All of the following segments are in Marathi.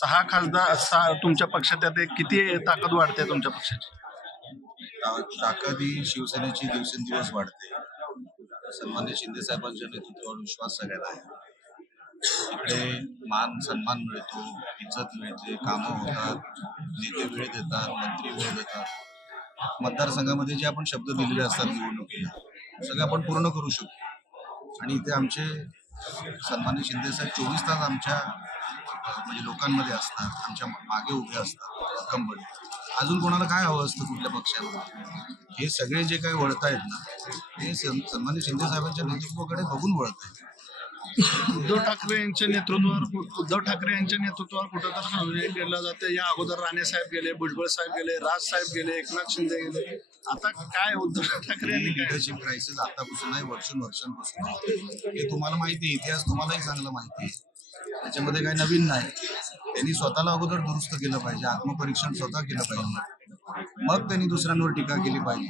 6 खासदार तुमच्या पक्षात आहेत, किती ताकद वाढते तुमच्या पक्षाची? ताकद ही शिवसेनेची दिवसेंदिवस वाढते. सन्मान्य शिंदे साहेबांच्या नेतृत्वावर विश्वास सगळ्याला आहे. इकडे मान सन्मान मिळतो, इज्जत मिळते, कामं होतात, नेते वेळ देतात, मंत्री वेळ देतात. मतदारसंघामध्ये जे आपण शब्द दिलेले असतात निवडणुकीला सगळं आपण पूर्ण करू शकतो. आणि इथे आमचे सन्मान्य शिंदे साहेब 24 तास आमच्या म्हणजे लोकांमध्ये असतात, आमच्या मागे उभे असतात भक्कमपणे. अजून कोणाला काय हवं असतं कुठल्या पक्षाला? हे सगळे जे काही वळत आहेत ना, ते सन्मान्य शिंदे साहेबांच्या नेतृत्वाकडे बघून वळत आहेत. उद्धव ठाकरे यांच्या नेतृत्वावर कुठं तर संशय केला जाते. या अगोदर राणे साहेब गेले, भुजबळ साहेब गेले, राज साहेब गेले, एकनाथ शिंदे गेले. आता काय उद्धव ठाकरे यांनी काय? लिडरशिप क्रायसिस आतापासून नाही, वर्षांपासून आहे. हे तुम्हाला माहिती आहे, इतिहास तुम्हालाही चांगला माहिती आहे. त्याच्यामध्ये काही नवीन नाही. त्यांनी स्वतःला अगोदर दुरुस्त केलं पाहिजे, आत्मपरीक्षण स्वतः केलं पाहिजे, मग त्यांनी दुसऱ्यांवर टीका केली पाहिजे.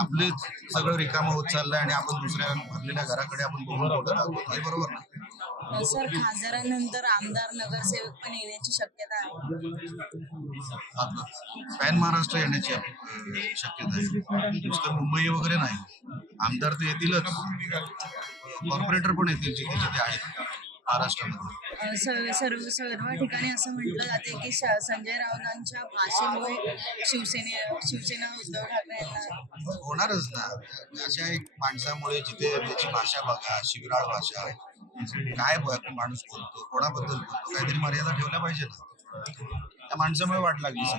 आपले सगळं रिकामं होत चाललंय आणि आपण दुसऱ्या भरलेल्या घराकडे आपण बघून बोलत आहोत, हे बरोबर नाही. सर, खासदारांनंतर आमदार नगरसेवक पण येण्याची शक्यता आहे. पॅन महाराष्ट्र येण्याची शक्यता आहे. नुसतं मुंबई वगैरे नाही, आमदार तर येतीलच, कॉर्पोरेटर पण येतील जिथे जिथे आहेत महाराष्ट्रामध्ये. सर्व ठिकाणी असं म्हटलं जाते की संजय राऊतांच्या भाषेमुळे शिवसेना उद्धव ठाकरे यांना होणारच ना. अशा एक माणसामुळे जिथे त्याची भाषा बघा, शिवराळ भाषा आहे, काय माणूस बोलतो, कोणाबद्दल बोलतो, काहीतरी मर्यादा ठेवल्या पाहिजे ना. त्या माणसामुळे वाट लागली सर.